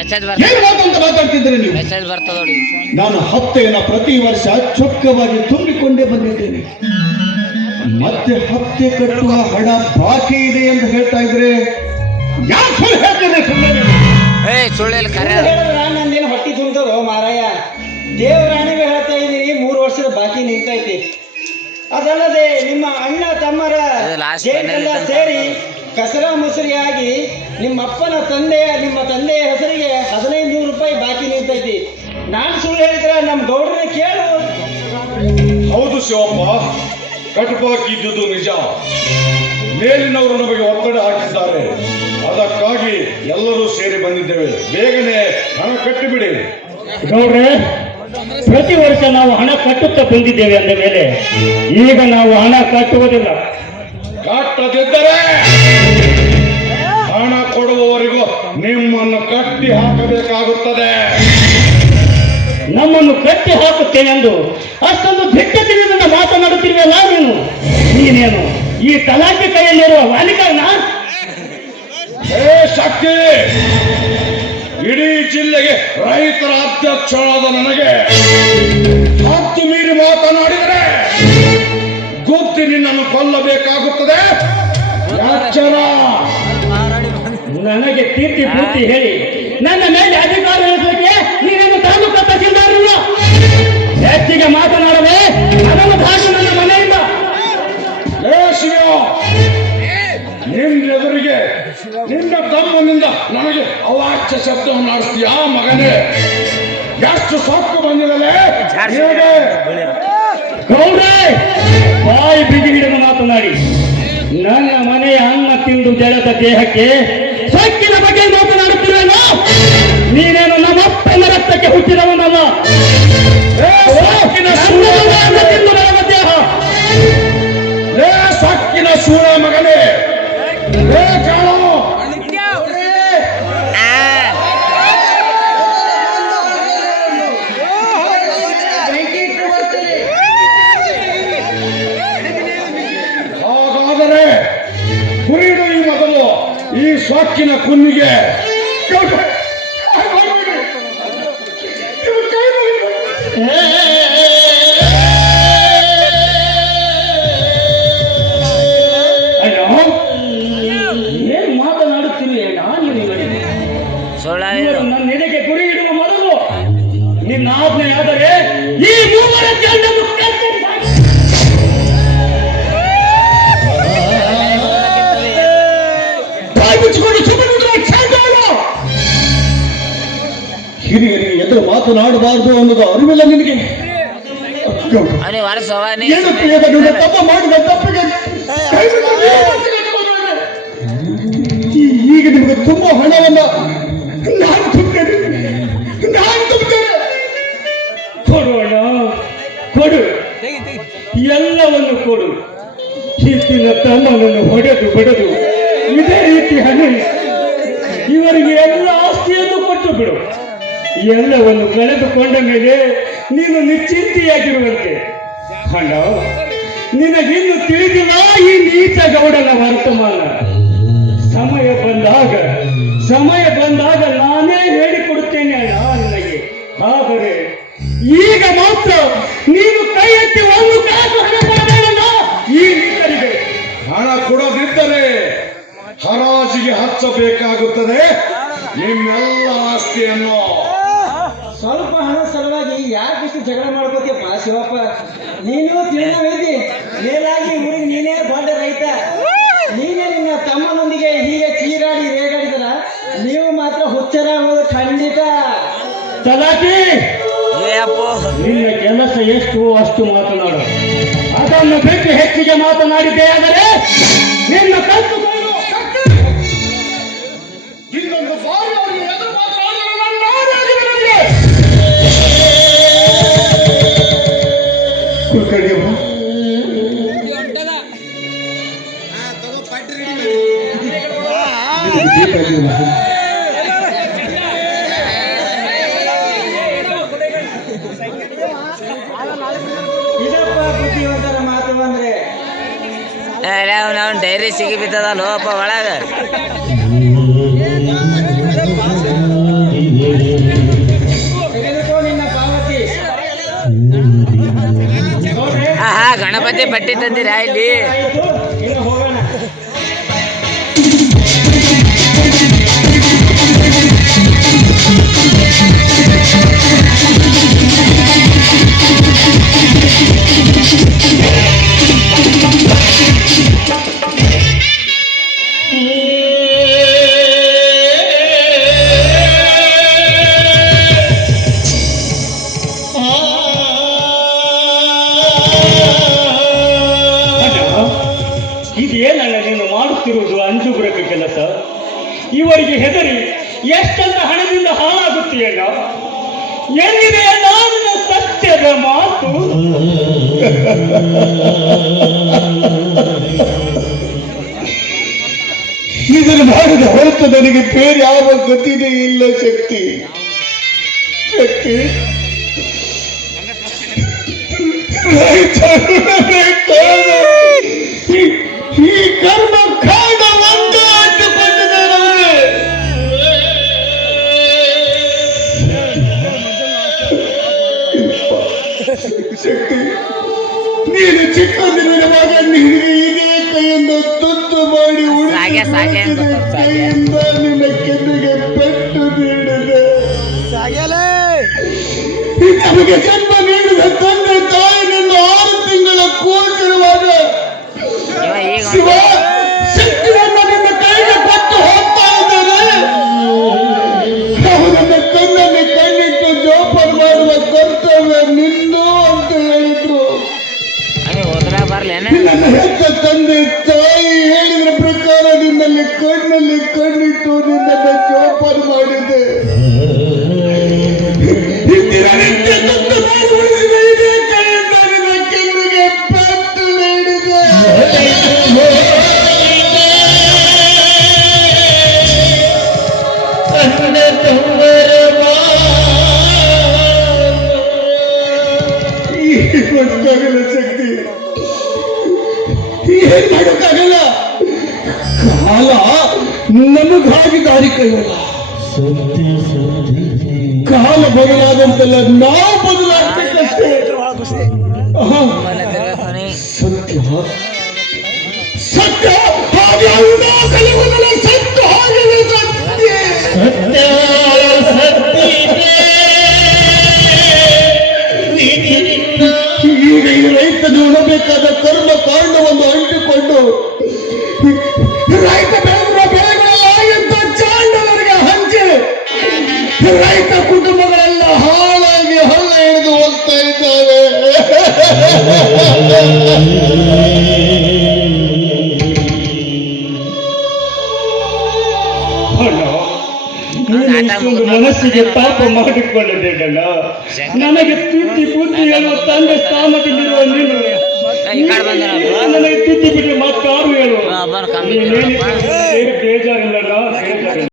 ಏನ್ ಮಾತಂತ ಮಾತಾಡ್ತಿದ್ರೆ ನೀವು? ನಾನು ಹಪ್ತೆಯನ್ನು ಪ್ರತಿ ವರ್ಷ ಚೊಕ್ಕವಾಗಿ ತುಂಬಿಕೊಂಡೇ ಬಂದಿದ್ದೇನೆ. ಮತ್ತೆ ಹಪ್ತೆ ಕಟ್ಟುವ ಹಣ ಬಾಕಿ ಇದೆ ಎಂದು ಹೇಳ್ತಾ ಇದ್ರೆ ಯಾರು ಸುಳ್ಳು ಹೇಳ್ತೇನೆ? ನಂದೇನು ಹೊಟ್ಟಿ ತುಂಬ್ತದೋ ಮಾರಾಯ. ದೇವರಾಣಿಗೆ ಹೇಳ್ತಾ ಇದ್ದೀನಿ, 3 ವರ್ಷದ ಬಾಕಿ ನಿಂತೈತಿ. ಅದಲ್ಲದೆ ನಿಮ್ಮ ಅಣ್ಣ ತಮ್ಮರ ಜೇನೆಲ್ಲ ಸೇರಿ ಕಸರ ಮುಸುರಿಯಾಗಿ ನಿಮ್ಮ ತಂದೆಯ ಹೆಸರಿಗೆ 1500 ರೂಪಾಯಿ ಬಾಕಿ ನಿಂತೈತಿ. ನಾನು ಸುಳ್ಳು ಹೇಳಿದ್ರೆ ನಮ್ಮ ಗೌಡ್ರನ್ನ ಕೇಳು. ಹೌದು ಶಿವಪ್ಪ, ಕಟುಬಾಕಿ ಇದ್ದುದು ನಿಜ. ಮೇಲಿನವರು ನಮಗೆ ಒತ್ತಡ ಹಾಕಿದ್ದಾರೆ. ಅದಕ್ಕಾಗಿ ಎಲ್ಲರೂ ಸೇರಿ ಬಂದಿದ್ದೇವೆ. ಬೇಗನೆ ಹಣ ಕಟ್ಟಿಬಿಡಿ. ಗೌಡ್ರೆ, ಪ್ರತಿ ವರ್ಷ ನಾವು ಹಣ ಕಟ್ಟುತ್ತಾ ಬಂದಿದ್ದೇವೆ ಅಂದ ಮೇಲೆ ಈಗ ನಾವು ಹಣ ಕಟ್ಟುವುದಿಲ್ಲ. ಕಟ್ಟದಿದ್ದರೆ ಹಣ ಕೊಡುವವರಿಗೂ ನಿಮ್ಮನ್ನು ಕಟ್ಟಿ ಹಾಕಬೇಕಾಗುತ್ತದೆ. ನಮ್ಮನ್ನು ಕಟ್ಟಿ ಹಾಕುತ್ತೇನೆಂದು ಅಷ್ಟೊಂದು ದಿಟ್ಟತನದಿಂದ ಮಾತನಾಡುತ್ತಿರುವಲ್ಲ ನೀನೇನು ಈ ತಲಾಟೆ ಕೈಯಲ್ಲಿರುವ ವಾಲಿಕನ? ಶಕ್ತಿ, ಇಡೀ ಜಿಲ್ಲೆಗೆ ರೈತರ ಅಧ್ಯಕ್ಷರಾದ ನನಗೆ ಹತ್ತು ಮೀರಿ ಮಾತನಾಡಿದರೆ ಗುದ್ದಿ ನಿನ್ನನ್ನು ಕೊಲ್ಲಬೇಕಾಗುತ್ತದೆ. ಎಚ್ಚರ. ನನಗೆ ಕೀರ್ತಿ ಪೂರ್ತಿ ಹೇಳಿ ನನ್ನ ಮೇಲೆ ಅಧಿಕಾರ ನಡೆಸಲಿಕ್ಕೆ ನೀನೇನು ತಾಲೂಕು ತಹಸೀಲ್ದಾರರು? ಹೆಚ್ಚಿಗೆ ಮಾತನಾಡದೆ ಅದನ್ನು ದಾಟಿ ನನ್ನ ಮನೆಯಿಂದ. ನಿನ್ನೆದುರಿಗೆ ನಿನ್ನ ತಮ್ಮನಿಂದ ನನಗೆ ಅವಾಚ್ಯ ಶಬ್ದವನ್ನು ಆಡಿಸ್ತೀಯಾ ಮಗನೇ? ಎಷ್ಟು ಸೊಕ್ಕು ಬಂದಿರಲೇ ಗೌಡ್ರೆ, ಬಾಯಿ ಬಿಗಿ ಹಿಡಿದು ಮಾತನಾಡಿ. ನನ್ನ ಮನೆಯ ಅನ್ನ ತಿಂದು ಜಳದ ದೇಹಕ್ಕೆ ಸೊಕ್ಕಿನ ಬಗ್ಗೆ ಮಾತನಾಡುತ್ತಿರಲ್ಲ. ನೀನೇನು ನಮ್ಮಪ್ಪನ ರಕ್ತಕ್ಕೆ ಹುಟ್ಟಿದವನಲ್ಲ. ತಿಂದು ಬೆಳೆದ ದೇಹ. ಸೊಕ್ಕಿನ ಸೂಳ ಮಗನೇ, ಹಾಗಾದರೆ ಕುರಿಡು ಈ ಮೊದಲು ಈ ಸೊಕ್ಕಿನ ಕುನ್ನಿಗೆ. ಏನ್ ಮಾತನಾಡುತ್ತೀನಿ? ನನ್ನ ಎದೆಗೆ ಗುರಿ ಇಡುವ ಮೊದಲು ನಿನ್ನ ಆಜ್ಞೆ ಆದರೆ ಈ ಮೂವರ ಚೆಂಡನ್ನು ಮುಚ್ಚಿಕೊಂಡು ಸುಮ್ಮನೆ ಹಿರಿಯರಿಗೆ ಎದುರು ಮಾತನಾಡಬಾರದು ಅನ್ನೋದು ಅರಿವಿಲ್ಲ ನಿನಗೆ? ತಪ್ಪ ಮಾಡಿದ ತಪ್ಪಿಗೆ ಈಗ ನಿಮಗೆ ತುಂಬಾ ಹಣವನ್ನ ನಾನು ತುಂಬುತ್ತೇನೆ. ಕೊಡೋಣ, ಕೊಡು, ಎಲ್ಲವನ್ನು ಕೊಡು. ಹಿತ್ತಿನ ತಮ್ಮನನ್ನು ಹೊಡೆದು ಇದೇ ರೀತಿ ಹಣ ಇವರಿಗೆ ಎಲ್ಲ ಆಸ್ತಿಯನ್ನು ಕೊಟ್ಟು ಬಿಡು. ಎಲ್ಲವನ್ನು ಕಳೆದುಕೊಂಡ ಮೇಲೆ ನೀನು ನಿಶ್ಚಿಂತೆಯಾಗಿರುವಂತೆ. ಹಣ ನಿನಗಿನ್ನು ತಿಳಿದಿಲ್ಲ ಈ ನೀಚ ಗೌಡನ ವರ್ತಮಾನ. ಸಮಯ ಬಂದಾಗ ನಾನೇ ಹೇಳಿಕೊಡುತ್ತೇನೆ ಅಣ್ಣ ನಿನಗೆ. ಆದರೆ ಈಗ ಮಾತ್ರ ನೀನು ಕೈ ಎತ್ತಿ ಒಂದು ಕಾಸು ಹಣ ಕೊಡಬೇಡಲ್ಲ ಈ ನೀಚರಿಗೆ. ಹಣ ಕೊಡದಿದ್ದರೆ ಹರಾಜಿಗೆ ಹಚ್ಚಬೇಕಾಗುತ್ತದೆ ನಿಮ್ಮೆಲ್ಲ ಆಸ್ತಿಯನ್ನು. ಸ್ವಲ್ಪ ಹಣ ಸಲುವಾಗಿ ಯಾಕಿಷ್ಟು ಜಗಳ ಮಾಡ್ಕೋತೀಯಪ್ಪ ಶಿವಪ್ಪ? ನೀನು ತಿಳಿದವೈತಿ, ಮೇಲಾಗಿ ಊರಿಗೆ ನೀನೇ ದೊಡ್ಡ ರೈತ. ನೀನೇ ನಿನ್ನ ತಮ್ಮನೊಂದಿಗೆ ಹೀಗೆ ಚೀರಾಡಿ ರೇಗಾಡಿದರ ನೀವು ಮಾತ್ರ ಹುಚ್ಚರಾಗೋದು ಖಂಡಿತ. ತಲಾಟಿ, ನಿನ್ನ ಕೆಲಸ ಎಷ್ಟು ಅಷ್ಟು ಮಾತನಾಡು. ಅದನ್ನು ಬಿಟ್ಟು ಹೆಚ್ಚಿಗೆ ಮಾತನಾಡಿದ್ದೆ ಆದರೆ ನಿನ್ನ ಕತ್ತು ಇನ್ನೊಂದು ಬಾರಿ ಅವರಿಗೆ ಎದುರು ಇದಪ್ಪ ಬುದ್ಧಿವಂತರ ಮಾತು ಅಂದ್ರೆ ನಾವು ಡೈರಿ ಸಿಗಿ ಬಿದ್ದದ ಲೋಪ ಒಳಗ ಜೊತೆ ಬಟ್ಟೆ ತಂದಿರಾ ಇಲ್ಲಿ? ಆಯ್ತು, ಇನ್ನು ಹೋಗೋಣ. ಇದೇನಣ್ಣ ನೀನು ಮಾಡುತ್ತಿರುವುದು ಅಂಜುಬುರಕ ಕೆಲಸ? ಇವರಿಗೆ ಹೆದರಿ ಎಷ್ಟೆಲ್ಲ ಹಣದಿಂದ ಹಾಳಾಗುತ್ತೀಯಣ್ಣ. ಎಲ್ಲಿದೆ ನನ್ನ ಸತ್ಯದ ಮಾತು? ಇದನ್ನು ಮಾಡಿದ ಹೊರತು ನನಗೆ ಬೇರೆ ಯಾವ ಗತಿನೇ ಇಲ್ಲ. ಶಕ್ತಿ ಈ ಕರ್ಮ ಕಾಂಡ ಒಂದು ಅಂಟುಕೊಂಡಿದೆ ನಮಗೆ. ಶಕ್ತಿ, ನೀನು ಚಿಕ್ಕಂದಿರುವಾಗ ನಿನಗೆ ಇದೇ ಕೈಯಿಂದ ತುತ್ತು ಮಾಡಿ ಕೈಯಿಂದ ನಿನ್ನ ಕೆನ್ನೆಗೆ ಪೆಟ್ಟು ನೀಡಿದೆ. ನಮಗೆ ಜನ್ಮ ನೀಡಿದ ತಂದೆ ತಾಯಿ ನಿನ್ನ 6 ತಿಂಗಳ ಕೂಸಿರುವಾಗ ಶಿವ ಶಕ್ತಿಯನ್ನು ನಿನ್ನ ಕೈಗೆ ಕೊಟ್ಟು ಹೋಗ್ತಾ ಇದ್ದಾರೆ. ನಾವು ನನ್ನ ಕಣ್ಣನ್ನು ಕಣ್ಣಿಟ್ಟು ಜೋಪಾನ ಮಾಡುವ ಕರ್ತವ್ಯ ನಿಂದು ಅಂತ ಹೇಳಿದ್ರು. ನನ್ನ ಹೆತ್ತ ತಂದೆ ತಾಯಿ ಹೇಳಿದ್ರ ಪ್ರಕಾರ ನಿನ್ನಲ್ಲಿ ಕಣ್ಣಲ್ಲಿ ಕಣ್ಣಿಟ್ಟು ನಿನ್ನನ್ನು ಜೋಪಾನ ಮಾಡಿದೆ. ದಿನನಿತ್ಯ ತುತ್ತು ಮಾಡಿ ಉಳಿಸಿದ ಇದೇ ಕೈಯಿಂದ ನಿನ್ನ ಕೆನ್ನೆಗೆ ಪೆಟ್ಟು ನೀಡಿದೆ. ಗೊತ್ತಾಗಲ್ಲ ಶಕ್ತಿ, ಏನ್ ಮಾಡೋಕ್ಕಾಗಲ್ಲ. ಕಾಲ ನಮಗಾಗಿ ದಾರಿ ಕೈಯಲ್ಲ. ಕಾಲ ಬದಲಾದಂತೆಲ್ಲ ನಾವು ಬದಲಾಗಬೇಕಷ್ಟೇ. ಸತ್ಯ ಸತ್ಯ ಹಾಗೆ ಕಲಿಯುವುದಲ್ಲ. ಸತ್ಯ ಹಾಗೆ ಸತ್ಯ ಈಗ ಈ ರೈತನು ಉಣಬೇಕಾದ ಕರ್ಮ ಕಾರಣವನ್ನು ಅಂಟಿಕೊಂಡು ರೈತ ಬೆಳೆದ ಬೆಳೆಗಳೆಲ್ಲ ಎಂತ ಚಾಂಡವರಿಗೆ ಹಂಚಿ ರೈತ ಕುಟುಂಬಗಳೆಲ್ಲ ಹಾಳಾಗಿ ಹಳ್ಳ ಹಿಡಿದು ಹೋಗ್ತಾ ಇದ್ದಾವೆ. ಇಷ್ಟೊಂದು ಮನಸ್ಸಿಗೆ ಪಾಪ ಮಾಡಿಕೊಳ್ಳಬೇಕಲ್ಲ. ನನಗೆ ತುಟ್ಟಿ ಬುದ್ಧಿ ಹೇಳುವ ತಂದೆ ಸ್ಥಾನದಲ್ಲಿರುವ ನೀನು ನನಗೆ ತುಟ್ಟಿ ಬಿಟ್ಟರೆ ಮತ್ತಾರು ಹೇಳು. ಬೇಜಾರಿಲ್ಲಲ್ಲ.